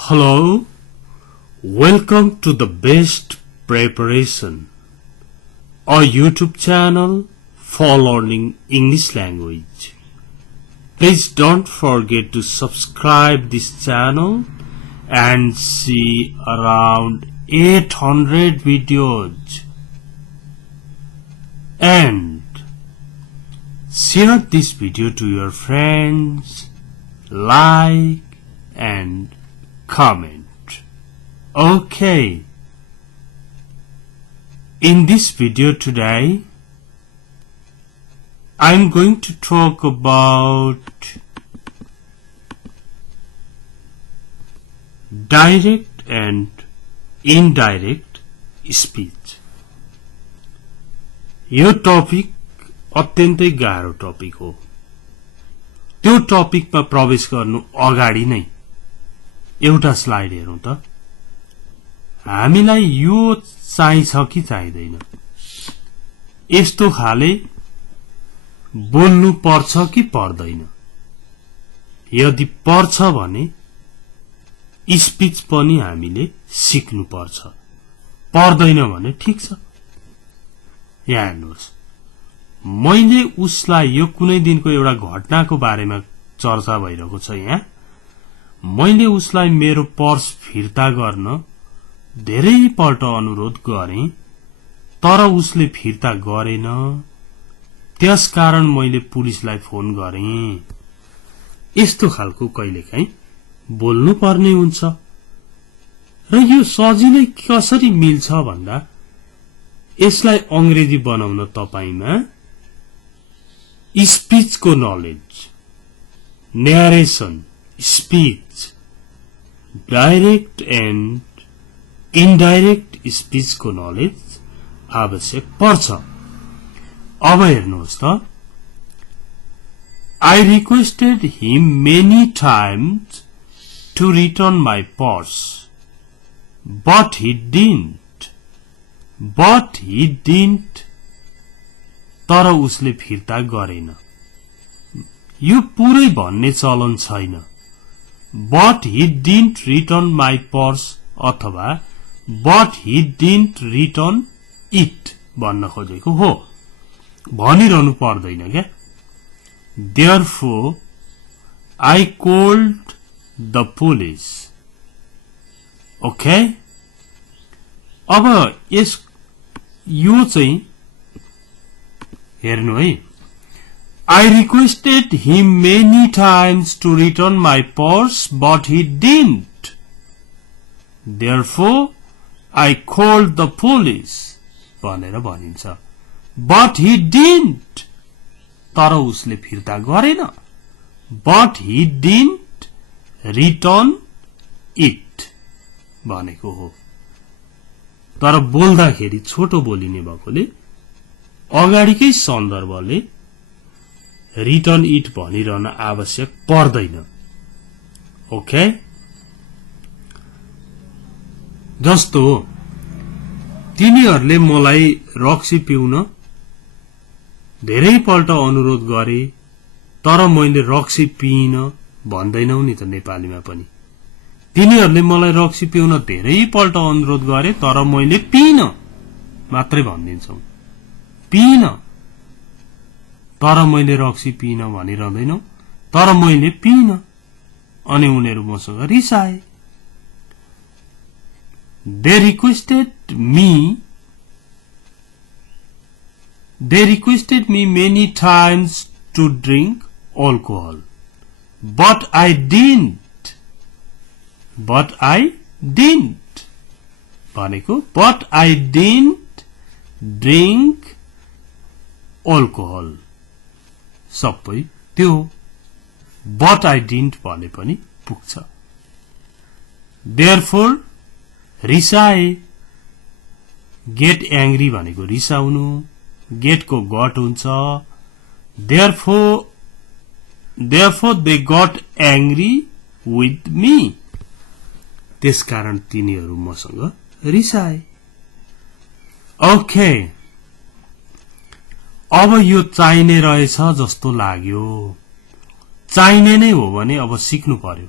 Hello, welcome to the Best Preparation, a YouTube channel for learning English language. Please don't forget to subscribe this channel and see around 800 videos. And share this video to your friends, like and comment. Okay. In this video today, I'm going to talk about direct and indirect speech. यो topic अत्यन्तै गाह्रो topic हो। त्यो टपिकमा प्रवेश गर्नु अगाडि नै एउटा स्लाइड हेरौं त। हामीलाई यो चाहिन्छ कि चाहिदैन? यस्तो खाले बोल्नु पर्छ कि पर्दैन? यदि पर्छ भने स्पीच पनि हामीले सिक्नु पर्छ, पर्दैन भने ठीक छ। यहाँ हेर्नुहोस्, मैले उसलाई यो कुनै दिनको एउटा घटनाको बारेमा चर्चा भइरहेको छ। यहाँ मैले उसलाई मेरो पर्स फिर्ता गर्न धेरै पल्ट अनुरोध गरे, तर उसले फिर्ता गरेन। त्यसकारण मैले पुलिसलाई फोन गरे। यस्तो खालको कहिलेकाहीँ बोल्नु पर्ने हुन्छ र यो सजिलै कसरी मिल्छ भन्दा यसलाई अंग्रेजी बनाउन तपाईमा स्पीचको knowledge, narration, speech, direct and indirect स्पीचको नलेज आवश्यक पर्छ। अब हेर्नुहोस् त, I requested him many times to return my purse, but he didn't. तर उसले फिर्ता गरेन। यो पुरै भन्ने चलन छैन। But he didn't return my purse अथवा but he didn't return it भन्न खोजेको हो, भनिरहनु पर्दैन क्या। Therefore, I called the police. Okay? अब यो चाहिँ हेर्नु है। I requested him many times to return my purse, but he didn't. Therefore, I called the police. भनेर भनिन्छ। But he didn't. तर उसले फिर्ता गरेन। But he didn't return it भनेको हो। तर बोल्दाखेरि छोटो बोलिने भएकोले अगाडिकै सन्दर्भले रिटर्न इट भनिरहन आवश्यक पर्दैन। ओके? जस्तो तिनीहरूले मलाई रक्सी पिउन धेरै पल्ट अनुरोध गरे, तर मैले रक्सी पिइन भन्दैनौ नि त नेपालीमा पनि। तिनीहरूले मलाई रक्सी पिउन धेरै पल्ट अनुरोध गरे, तर मैले पिइन मात्रै भनिदिन्छौ। पिइन, तर मैले रक्सी पिइन भनिरहँदैनौ, तर मैले पिइन। अनि उनीहरू मसँग रिसाए। They requested me many times to drink alcohol, but I didn't. भनेको but I didn't drink alcohol सबै त्यो but I didn't भने पनि पुग्छ। Therefore, रिसाए। get angry भनेको रिसाउनु, get को got हुन्छ। Therefore they got angry with me. त्यसकारण तिनीहरू मसँग रिसाए। ओके, अब यो चाहिने रहेछ जस्तो लाग्यो। चाहिने नै हो भने अब सिक्नु पर्यो।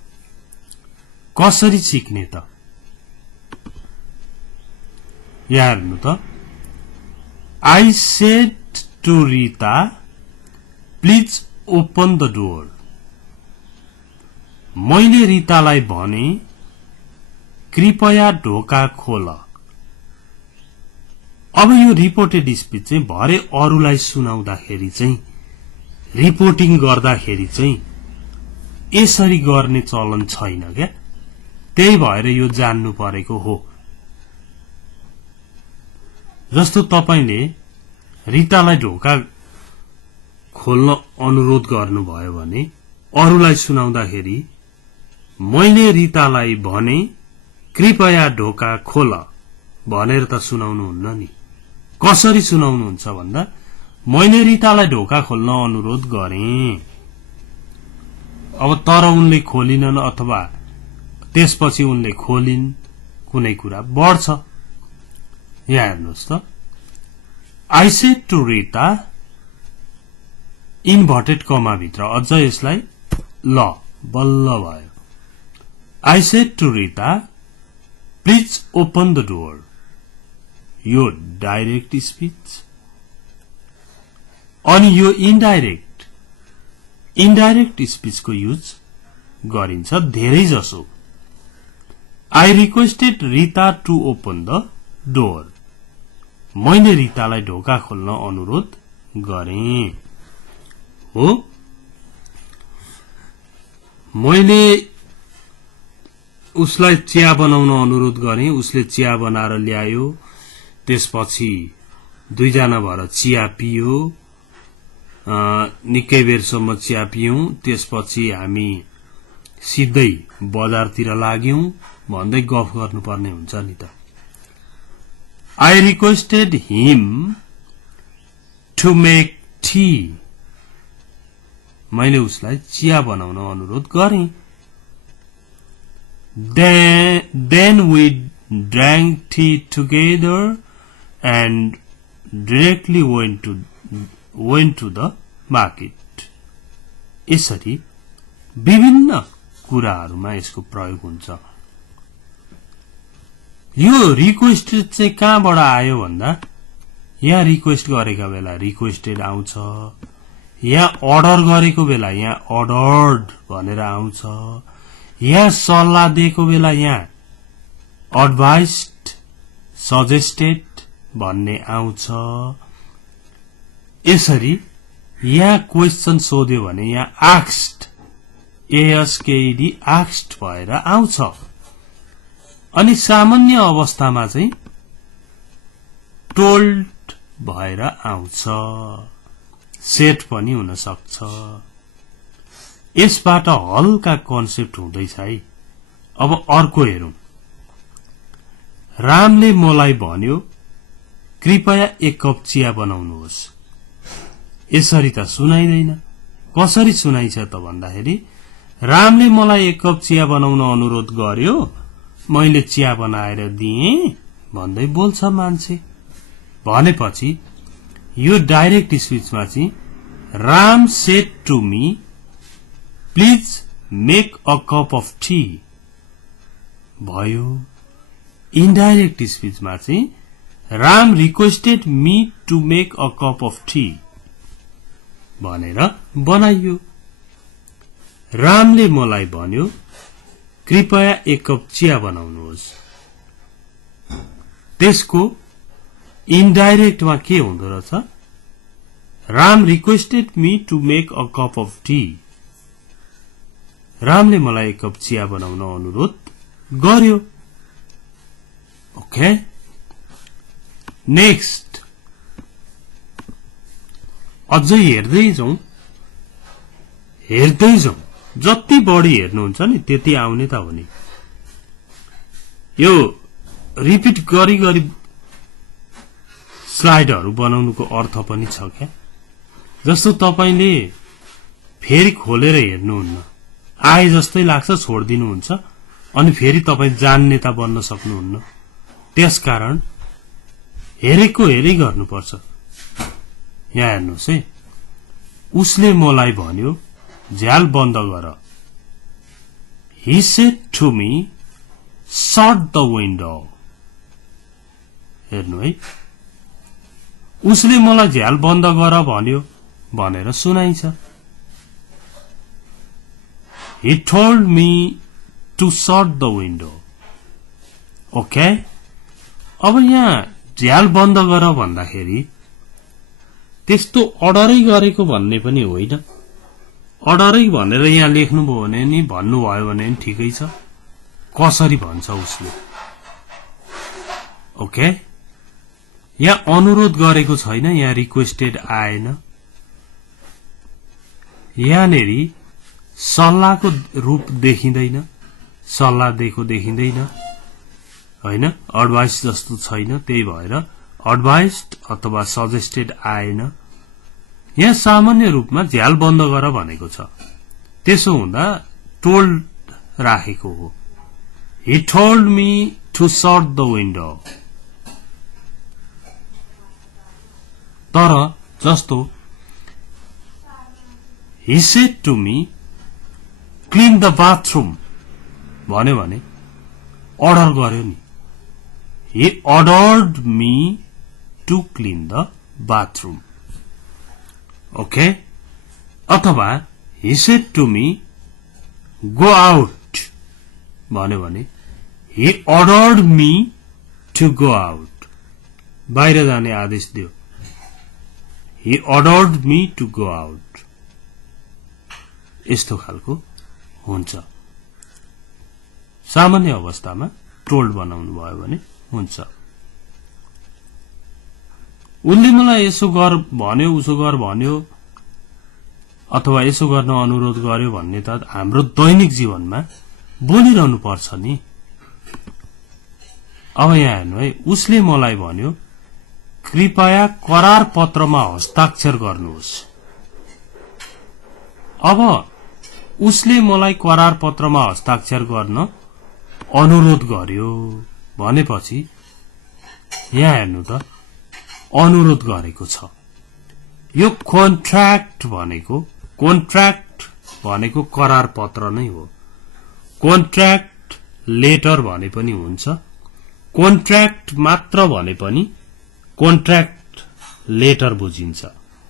कसरी सिक्ने त? यहाँ हेर्नु त, I said to Rita, please open the door. मैले रितालाई भने कृपया ढोका खोल। अब यो रिपोर्टेड स्पीच चाहिँ भरे अरूलाई सुनाउँदाखेरि चाहिँ, रिपोर्टिङ गर्दाखेरि चाहिँ यसरी गर्ने चलन छैन क्या, त्यही भएर यो जान्नु परेको हो। जस्तो तपाईले रितालाई ढोका खोल्न अनुरोध गर्नुभयो भने अरूलाई सुनाउँदाखेरि मैले रितालाई भने कृपया ढोका खोल भनेर त सुनाउनुहुन्न नि। कसरी सुनाउनुहुन्छ भन्दा मैले रितालाई ढोका खोल्न अनुरोध गरेँ, अब तर उनले खोलिनन् अथवा त्यसपछि उनले खोलिन्, कुनै कुरा बढ्छ। यहाँ हेर्नुहोस् त, I said to Rita, inverted comma भित्र अझ यसलाई ल बल्ल भयो। I said to Rita, please open the door. यो डाइरेक्ट स्पीच। अनि यो इन्डाइरेक्ट स्पीचको युज गरिन्छ धेरै जसो। I requested Rita to open the door. मैले रितालाई ढोका खोल्न अनुरोध गरेँ हो। मैले उसलाई चिया बनाउन अनुरोध गरेँ, उसले चिया बनाएर ल्यायो, त्यसपछि दुईजना भएर चिया पियो, निकै बेरसम्म चिया पियौं, त्यसपछि हामी सिधै बजारतिर लाग्यौं भन्दै गफ गर्नुपर्ने हुन्छ नि त। I requested him to make tea. मैले उसलाई चिया बनाउन अनुरोध गरेँ। Then we drank tea together and directly went to the market. यसरी विभिन्न कुराहरूमा यसको प्रयोग हुन्छ। यो रिक्वेस्टेड चाहिँ कहाँबाट आयो भन्दा, यहाँ रिक्वेस्ट गरेका बेला रिक्वेस्टेड आउँछ, यहाँ अर्डर गरेको बेला यहाँ अर्डर्ड भनेर आउँछ, यहाँ सल्लाह दिएको बेला यहाँ एडभाइस्ड सजेस्टेड भन्ने आउँछ। यसरी यहाँ क्वेश्चन सोध्यो भने यहाँ आस्क्ड, ASKED आस्क्ड भएर आउँछ। अनि सामान्य अवस्थामा चाहिँ टोल्ड भएर आउँछ, सेट पनि हुन सक्छ। यसबाट हल्का कन्सेप्ट हुँदैछ है। अब अर्को हेरौं। रामले मलाई भन्यो कृपया एक कप चिया बनाउनुहोस्। यसरी त सुनाइदैन। कसरी सुनाइछ त भन्दाखेरि, रामले मलाई एक कप चिया बनाउन अनुरोध गर्यो, मैले चिया बनाएर दिएँ भन्दै बोल्छ मान्छे। भनेपछि यो डाइरेक्ट स्पीचमा चाहिँ Ram said to me please make a cup of tea भयो। इनडाइरेक्ट स्पीचमा चाहिँ Ram requested me to make a cup of tea भनेर बनाइयो। रामले मलाई भन्यो कृपया एक कप चिया बनाउनुहोस्। त्यसको इनडाइरेक्टमा के हुँदो रहेछ, Ram requested me to make a cup of tea. रामले मलाई एक कप चिया बनाउन अनुरोध गर्यो। ओके, नेक्स्ट अझै हेर्दै जाउँ। जति बढी हेर्नुहुन्छ नि त्यति आउने त हो नि। यो रिपिट गरी स्लाइडहरू बनाउनुको अर्थ पनि छ क्या। जस्तो तपाईले फेरि खोलेर हेर्नुहुन्न, आए जस्तै लाग्छ छोड्दिनुहुन्छ, अनि फेरि तपाई जान्नेता बन्न सक्नुहुन्न। त्यसकारण हेरेको हेरै गर्नुपर्छ। यहाँ हेर्नुहोस् है, उसले मलाई भन्यो झ्याल बन्द गर। He said to me shut the window. हेर्नु है, उसले मलाई झ्याल बन्द गर भन्यो भनेर सुनाइन्छ. He told me to shut the window. Okay? अब यहाँ झ्याल बन्द गर भन्दाखेरि त्यस्तो अर्डरै गरेको भन्ने पनि होइन. अर्डरै भनेर यहाँ लेख्नुभयो भने नि भन्नुभयो भने नि ठिकै छ. कसरी भन्छ उसले? ओके, यहाँ अनुरोध गरेको छैन, यहाँ रिक्वेस्टेड आएन. यहाँनेरि सल्लाहको रूप देखिँदैन, सल्लाह दिएको देखिँदैन हैन, एडभाइस जस्तो छैन. त्यही भएर एडभाइस्ड अथवा सजेस्टेड आएन. यहाँ सामान्य रूपमा झ्याल बन्द गर भनेको छ. त्यसो हुँदा टोल्ड राखेको हो. He told me to shut the window. तर जस्तो he said to me clean the bathroom भन्यो भने अर्डर गर्यो नि. He ordered me to clean the bathroom. Okay? अथवा he said to me go out भन्यो भने he ordered me to go out. बाहिर जाने आदेश दियो. He ordered me to go out. यस्तो खालको हुन्छ. सामान्य अवस्थामा टोल्ड बनाउनु भयो भने हुन्छ. उनले मलाई यसो गर भन्यो, उसो गर भन्यो अथवा यसो गर्न अनुरोध गर्यो भन्ने त हाम्रो दैनिक जीवनमा बोलिरहनु पर्छ नि. अब यहाँ हेर्नु है, उसले मलाई भन्यो कृपया करार पत्रमा हस्ताक्षर गर्नुहोस्. अब उसले मलाई करार पत्रमा हस्ताक्षर गर्न अनुरोध गर्यो भनेपछि यहाँ हेर्नु त अनुरोध गरेको छ. यो कन्ट्र्याक्ट भनेको करार पत्र नै हो. कन्ट्र्याक्ट लेटर भने पनि हुन्छ, कन्ट्र्याक्ट मात्र भने पनि कन्ट्र्याक्ट लेटर बुझिन्छ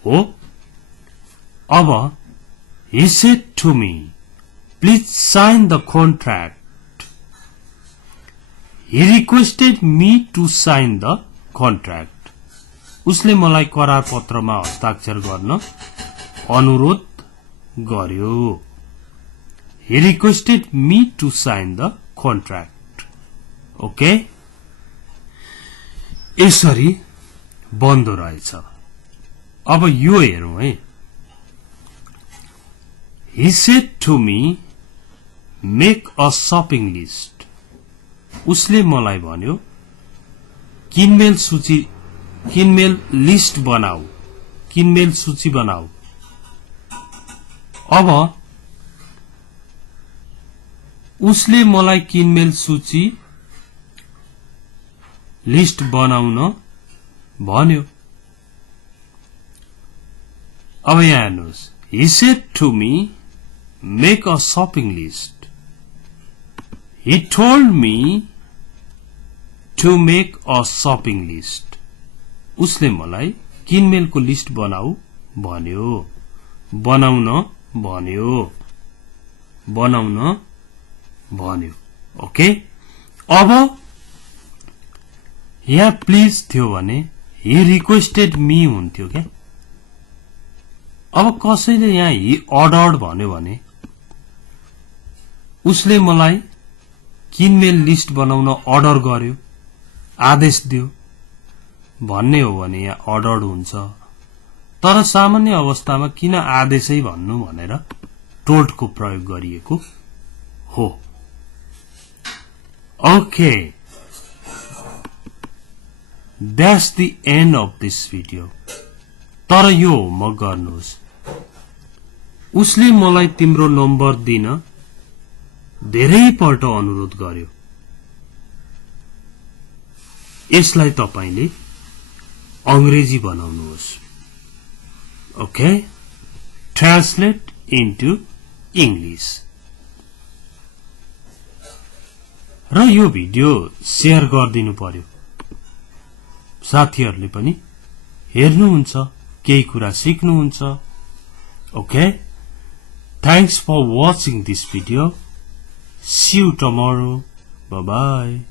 हो. अब he said to me please sign the contract. He requested me to sign the contract. उसले मलाई करार पत्रमा हस्ताक्षर गर्न अनुरोध गर्यो. He requested me to sign the contract. Okay? यसरी बन्दो रहेछ. अब यो हेरौं है. He said to me make a shopping list. उसले मलाई भन्यो किनमेल लिस्ट बनाऊ, किनमेल सूची बनाऊ. अब उसले मलाई किनमेल सूची लिस्ट बनाउन भन्यो. अब यहाँ हेर्नुहोस्, he said to me make a shopping list. He told me to make a shopping list. उसले मलाई किनमेलको लिस्ट बनाऊ भन्यो, बनाउन भन्यो. ओके, अब यहाँ प्लिज थियो भने he requested me हुन्थ्यो क्या. अब कसैले यहाँ he ordered भन्यो भने उसले मलाई किनमेल लिस्ट बनाउन अर्डर गर्यो, आदेश दियो भन्ने हो भने यहाँ अर्डर्ड हुन्छ. तर सामान्य अवस्थामा किन आदेशै भन्नु भनेर टोल्डको प्रयोग गरिएको हो. Okay, that's the end of this video. तर यो होमवर्क गर्नुहोस्. उसले मलाई तिम्रो नम्बर दिन धेरै पल्ट अनुरोध गर्यो. यसलाई तपाईले अंग्रेजी बनाउनुहोस्. Okay, translate into English. र यो भिडियो शेयर गरिदिनु पर्यो। साथीहरूले पनि हेर्नुहुन्छ, केही कुरा सिक्नुहुन्छ। Okay, thanks for watching this video. See you tomorrow. Bye bye.